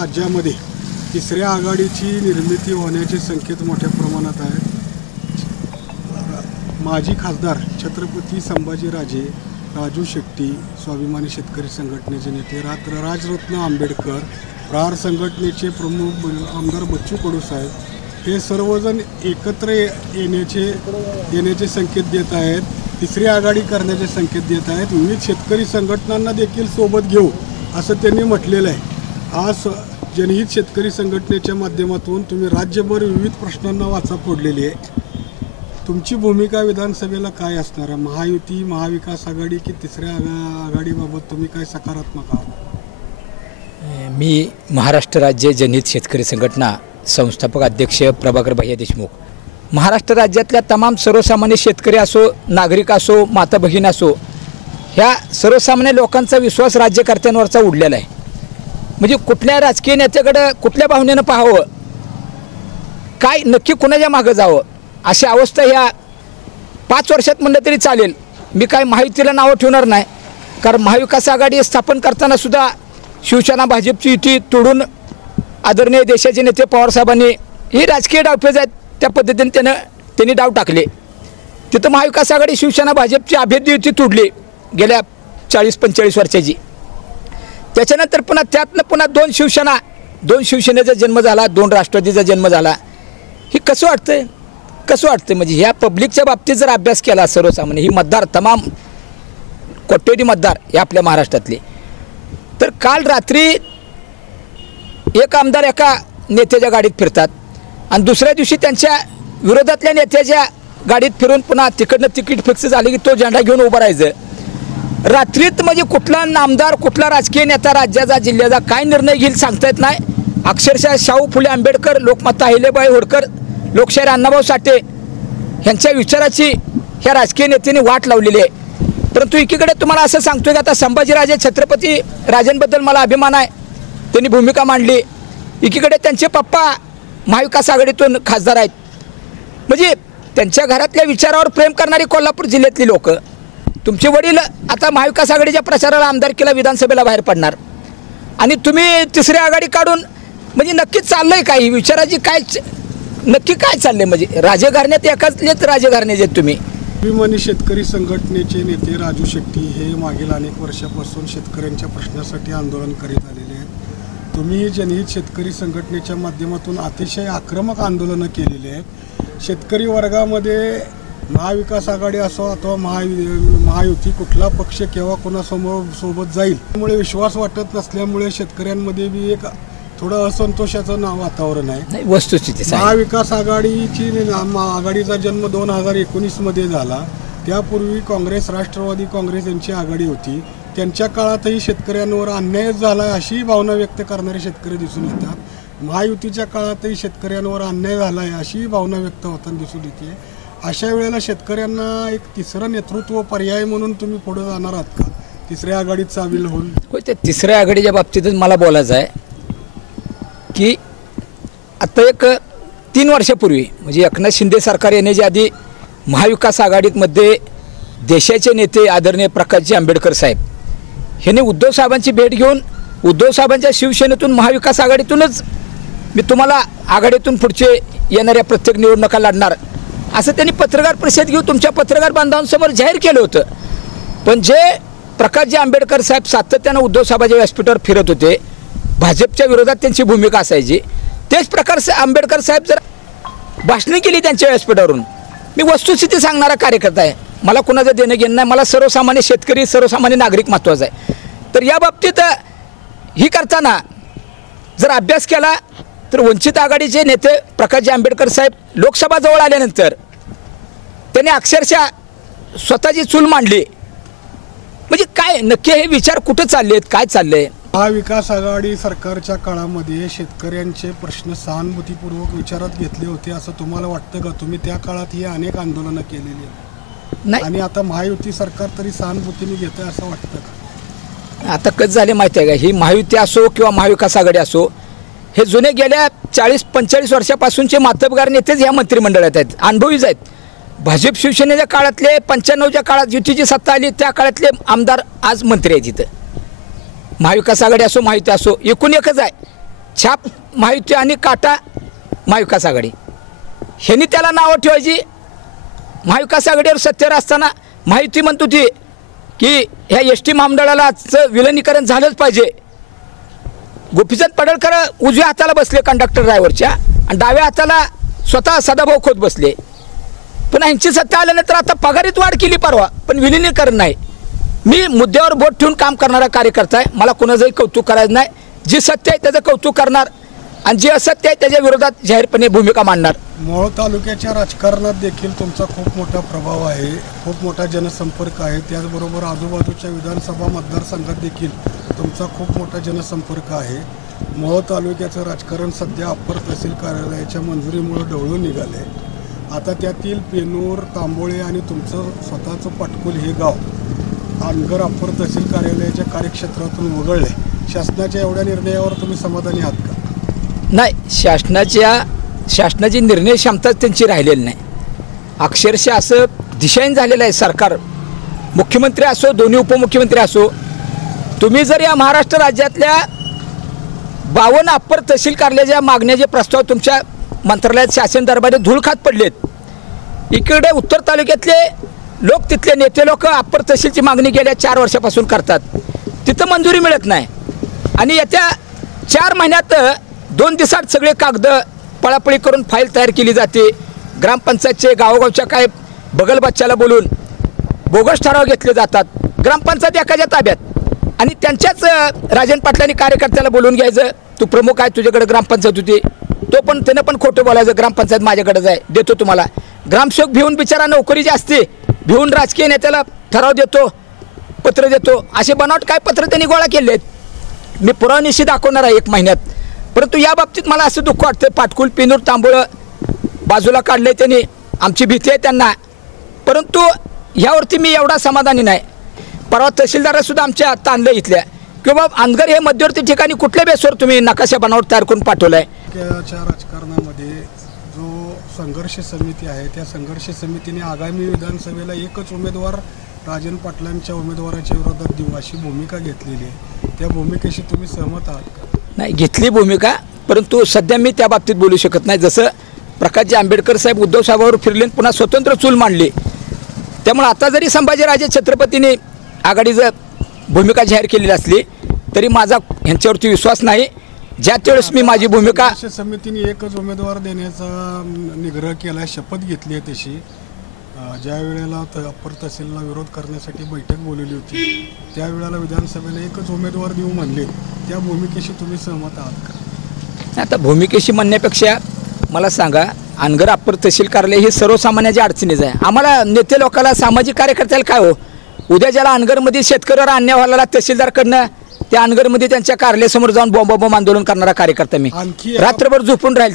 राज्यामध्ये तिसऱ्या आघाडीची निर्मिती होण्याचे संकेत मोठ्या प्रमाणात आहेत. माजी खासदार छत्रपती संभाजीराजे, राजू शेट्टी, स्वाभिमानी शेतकरी संघटनेचे नेते, राजरत्न आंबेडकर, प्रहार संघटनेचे प्रमुख आमदार बच्चू कडू साहेब, हे सर्वजण एकत्र येण्याचे संकेत देत आहेत. तिसरी आघाडी करण्याचे संकेत देत आहेत. विविध शेतकरी संघटनांना देखील सोबत घेऊ असं त्यांनी म्हटलेलं आहे. आज जनहित शेतकरी संघटनेच्या माध्यमातून तुम्ही राज्यभर विविध प्रश्नांना वाचा फोडलेली आहे. तुमची भूमिका विधानसभेला काय असणार आहे? महायुती, महाविकास आघाडी की तिसऱ्या आघाडीबाबत तुम्ही काय सकारात्मक आहात? मी महाराष्ट्र राज्य जनहित शेतकरी संघटना संस्थापक अध्यक्ष प्रभाकर भैया देशमुख. महाराष्ट्र राज्यातल्या तमाम सर्वसामान्य शेतकरी असो, नागरिक असो, माता भगिनी असो, ह्या सर्वसामान्य लोकांचा विश्वास राज्यकर्त्यांवरचा उडलेला आहे. म्हणजे कुठल्या राजकीय नेत्याकडं कुठल्या भावनेनं पाहावं, काय नक्की कुणाच्या मागं जावं, अशी अवस्था ह्या 5 वर्षात म्हणलं तरी चालेल. मी काय महायुतीला नावं ठेवणार नाही, कारण महाविकास आघाडी स्थापन करताना सुद्धा शिवसेना भाजपची युती तोडून आदरणीय देशाचे नेते पवारसाहेबांनी ही राजकीय डावपेच आहेत त्या पद्धतीने त्यांनी डाव टाकले. तिथं महाविकास आघाडी शिवसेना भाजपची अभेद्य युती तोडली गेल्या 40-45 वर्षाची. त्याच्यानंतर पुन्हा 2 शिवसेनेचा जन्म झाला, 2 राष्ट्रवादीचा जन्म झाला. ही कसं वाटतंय म्हणजे ह्या पब्लिकच्या बाबतीत जर अभ्यास केला सर्वसामान्य, ही मतदार तमाम कोट्यवधी मतदार हे आपल्या महाराष्ट्रातले, तर काल रात्री एक आमदार एका नेत्याच्या गाडीत फिरतात आणि दुसऱ्या दिवशी त्यांच्या विरोधातल्या नेत्याच्या गाडीत फिरून पुन्हा तिकडनं तिकीट फिक्स झाले की तो झेंडा घेऊन उभं राहायचं. रात्रीत म्हणजे कुठला नामदार, कुठला राजकीय नेता राज्याचा, जिल्ह्याचा काय निर्णय घेईल सांगता येत नाही. अक्षरशः शाहू फुले आंबेडकर, लोकमाता अहिल्याबाई होळकर, लोकशाहीर अण्णाभाऊ साठे ह्यांच्या विचाराची ह्या राजकीय नेत्यांनी वाट लावलेली आहे. परंतु एकीकडे तुम्हाला असं सांगतोय की आता संभाजीराजे, छत्रपती राजांबद्दल मला अभिमान आहे, त्यांनी भूमिका मांडली. एकीकडे त्यांचे पप्पा महाविकास आघाडीतून खासदार आहेत. म्हणजे त्यांच्या घरातल्या विचारावर प्रेम करणारी कोल्हापूर जिल्ह्यातली लोक, तुमचे वडील आता महाविकास आघाडीच्या प्रचाराला आमदारकीला विधानसभेला बाहेर पडणार आणि तुम्ही तिसरी आघाडी काढून म्हणजे नक्कीच चाललंय काय? विचाराची नक्की काय चाललंय? म्हणजे राजघराण्यात एकाचलेच राजघराण्याचे आहेत तुम्ही. स्वाभिमानी शेतकरी संघटनेचे नेते राजू शेट्टी हे मागील अनेक वर्षापासून शेतकऱ्यांच्या प्रश्नासाठी आंदोलन करीत आलेले आहेत. तुम्ही जनहित शेतकरी संघटनेच्या माध्यमातून अतिशय आक्रमक आंदोलनं केलेली आहेत. शेतकरी वर्गामध्ये महाविकास आघाडी असो अथवा महायुती, कुठला पक्ष केव्हा कोणासमोर सोबत जाईल त्यामुळे विश्वास वाटत नसल्यामुळे शेतकऱ्यांमध्ये बी एक थोडं असंतोषाचं वातावरण आहे. वस्तुस्थिती महाविकास आघाडीचा जन्म 2019 झाला. त्यापूर्वी काँग्रेस, राष्ट्रवादी काँग्रेस यांची आघाडी होती. त्यांच्या काळातही शेतकऱ्यांवर अन्याय झाला अशी भावना व्यक्त करणारे शेतकरी दिसून येतात. महायुतीच्या काळातही शेतकऱ्यांवर अन्याय झाला आहे अशी भावना व्यक्त होताना दिसून येते. अशा वेळेला शेतकऱ्यांना एक तिसरं नेतृत्व पर्याय म्हणून तुम्ही पुढे जाणार आहात का? तिसऱ्या आघाडीत सामील होऊन? होय, त्या तिसऱ्या आघाडीच्या बाबतीतच मला बोलायचं आहे की आता एक 3 वर्षापूर्वी म्हणजे एकनाथ शिंदे सरकार येण्याच्या आधी महाविकास आघाडीमध्ये देशाचे नेते आदरणीय प्रकाशजी आंबेडकर साहेब ह्यांनी उद्धव साहेबांची भेट घेऊन उद्धव साहेबांच्या शिवसेनेतून महाविकास आघाडीतूनच मी तुम्हाला आघाडीतून पुढचे येणाऱ्या प्रत्येक निवडणुका लढणार असं त्यांनी पत्रकार परिषद घेऊन तुमच्या पत्रकार बांधवांसमोर जाहीर केलं होतं. पण जे प्रकाशजी आंबेडकर साहेब सातत्यानं उद्धव साहेबांच्या व्यासपीठावर फिरत होते, भाजपच्या विरोधात त्यांची भूमिका असायची, तेच प्रकार आंबेडकर साहेब जर भाषणं केली त्यांच्या व्यासपीठावरून. मी वस्तुस्थिती सांगणारा कार्यकर्ता आहे, मला कुणाचं देणं घेणं नाही, मला सर्वसामान्य शेतकरी, सर्वसामान्य नागरिक महत्त्वाचा आहे. तर या बाबतीत ही करताना जर अभ्यास केला तर वंचित आघाडीचे नेते प्रकाशजी आंबेडकर साहेब लोकसभा जवळ आल्यानंतर त्यांनी अक्षरशः स्वतःची चूल मांडली. म्हणजे काय नक्की हे विचार कुठं चालले आहेत, काय चाललंय? महाविकास आघाडी सरकारच्या काळामध्ये शेतकऱ्यांचे प्रश्न सहानुभूतीपूर्वक विचारात घेतले होते असं तुम्हाला वाटतं का? तुम्ही त्या काळात ही अनेक आंदोलनं केलेली नाही आणि आता महायुती सरकार तरी सहानुभूतीने घेतं असं वाटतं का? आता कसं झाले माहिती आहे का, ही महायुती असो किंवा महाविकास आघाडी असो, हे जुने गेल्या 40-45 वर्षापासूनचे मातब्बर नेतेच ह्या मंत्रिमंडळात आहेत, अनुभवीच आहेत. भाजप शिवसेनेच्या काळातले 95च्या काळात युतीची सत्ता आली त्या काळातले आमदार आज मंत्री आहेत. इथं महाविकास आघाडी असो महायुती असो एकूण एकच आहे. छाप महायुती आणि काटा महाविकास आघाडी ह्यांनी त्याला नावं ठेवायची. महाविकास आघाडीवर सत्तेवर असताना महायुती म्हणत होती की ह्या एस टी महामंडळालाचं विलिनीकरण झालंच पाहिजे. गोपीचंद पडळकर उजव्या हाताला बसले कंडक्टर ड्रायव्हरच्या आणि डाव्या हाताला स्वतः सदाभाऊ खोत बसले. पण ह्यांची सत्ता आल्यानंतर आता पगारीत वाढ केली परवा, पण विलिनीकरण नाही. मी मुद्द्यावर बोट ठेवून काम करणारा कार्यकर्ता आहे. मला कोणाचंही कौतुक करायचं नाही. जे सत्य आहे त्याचं कौतुक करणार आणि जे असत्य आहे त्याच्या विरोधात जाहीरपणे भूमिका मांडणार. मोहोळ तालुक्याच्या राजकारणात देखील तुमचा खूप मोठा प्रभाव आहे, खूप मोठा जनसंपर्क आहे. त्याचबरोबर आजूबाजूच्या विधानसभा मतदारसंघात देखील तुमचा खूप मोठा जनसंपर्क आहे. मोहोळ तालुक्याचं राजकारण सध्या अप्पर तहसील कार्यालयाच्या मंजुरीमुळे ढवळून निघाले. आता त्यातील पेनूर, तांबोळे आणि तुमचं स्वतःचं पाटकुल हे गाव अनगर अप्पर तहसील कार्यालयाच्या कार्यक्षेत्रातून वगळले. शासनाच्या एवढ्या निर्णयावर तुम्ही समाधानी आहात का? नाही, शासनाची निर्णय क्षमताच त्यांची राहिलेली नाही. अक्षरशः असं दिशाहीन झालेलं आहे सरकार. मुख्यमंत्री असो, दोन्ही उपमुख्यमंत्री असो, तुम्ही जर या महाराष्ट्र राज्यातल्या 52 अप्पर तहसील कार्यालयाच्या मागण्याचे प्रस्ताव तुमच्या मंत्रालयात शासन दरबारी धूळ खात पडलेत. इकडे उत्तर तालुक्यातले लोक, तिथले नेते लोक अप्पर तहसीलची मागणी गेल्या 4 वर्षापासून करतात. तिथं मंजुरी मिळत नाही आणि येत्या 4 महिन्यात 2 दिवसात सगळे कागद पळापळी करून फाईल तयार केली जाते. ग्रामपंचायतचे गावोगावच्या काय बगलबच्च्याला बोलून बोगस ठराव घेतले जातात. ग्रामपंचायत एकाच्या ताब्यात आणि त्यांच्याच राजन पाटलांनी कार्यकर्त्याला बोलून घ्यायचं, तू प्रमुख आहे, तुझ्याकडे ग्रामपंचायत होती. तो पण त्यानं पण खोटं बोलायचं, ग्रामपंचायत माझ्याकडेच आहे, देतो तुम्हाला. ग्रामसेवक भिवून बिचारा नोकरी जी असते, भिवून राजकीय नेत्याला ठराव देतो, पत्र देतो. असे बनावट काय पत्र त्यांनी गोळा केले आहेत. मी पुरावानिशी दाखवणार आहे 1 महिन्यात. परंतु या बाबतीत मला असं दुःख वाटतं, पाटकुल, पेनूर, तांबोळं बाजूला काढले त्यांनी. आमची भीती आहे त्यांना, परंतु ह्यावरती मी एवढा समाधानी नाही. परवा तहसीलदारसुद्धा आमच्या तांदळ इथल्या किंवा अनगर हे मध्यवर्ती ठिकाणी कुठल्या बेसवर तुम्ही नकाशा बनावट तयार करून पाठवला आहे. राजकारणामध्ये जो संघर्ष समिती आहे, त्या संघर्ष समितीने आगामी विधानसभेला एकच उमेदवार राजन पाटलांच्या उमेदवाराच्या विरोधात देऊ अशी भूमिका घेतलेली आहे. त्या भूमिकेशी तुम्ही सहमत आहात का? नाही, घेतली भूमिका, परंतु सध्या मी त्या बाबतीत बोलू शकत नाही. जसं प्रकाशजी आंबेडकर साहेब उद्धव साहेबांवर फिरले, पुन्हा स्वतंत्र चूल मांडली. त्यामुळे आता जरी संभाजीराजे छत्रपतीने आघाडीचं भूमिका जाहीर केलेली असली तरी माझा ह्यांच्यावरती विश्वास नाही. ज्या वेळेस मी माझी भूमिका समितीने एकच उमेदवार देण्याचा निग्रह केला, शपथ घेतली आहे तशी. ज्या वेळेला अप्पर तहसीलला विरोध करण्यासाठी बैठक बोलवली होती, त्यावेळेला विधानसभेला एकच उमेदवार देऊ म्हणले. त्या भूमिकेशी तुम्ही सहमत आहात का? आता भूमिकेशी म्हणण्यापेक्षा मला सांगा, अनगर अप्पर तहसील कार्यालय ही सर्वसामान्याच्या अडचणीच आहे. आम्हाला नेते लोकांना, सामाजिक कार्यकर्त्याला काय हो, उद्या ज्याला अनगरमध्ये शेतकऱ्यावर अन्याय व्हायला तहसीलदारकडनं त्या अनगरमध्ये त्यांच्या कार्यालयासमोर जाऊन बॉम्ब आंदोलन करणारा कार्यकर्ता मी, रात्रभर झोपून राहील.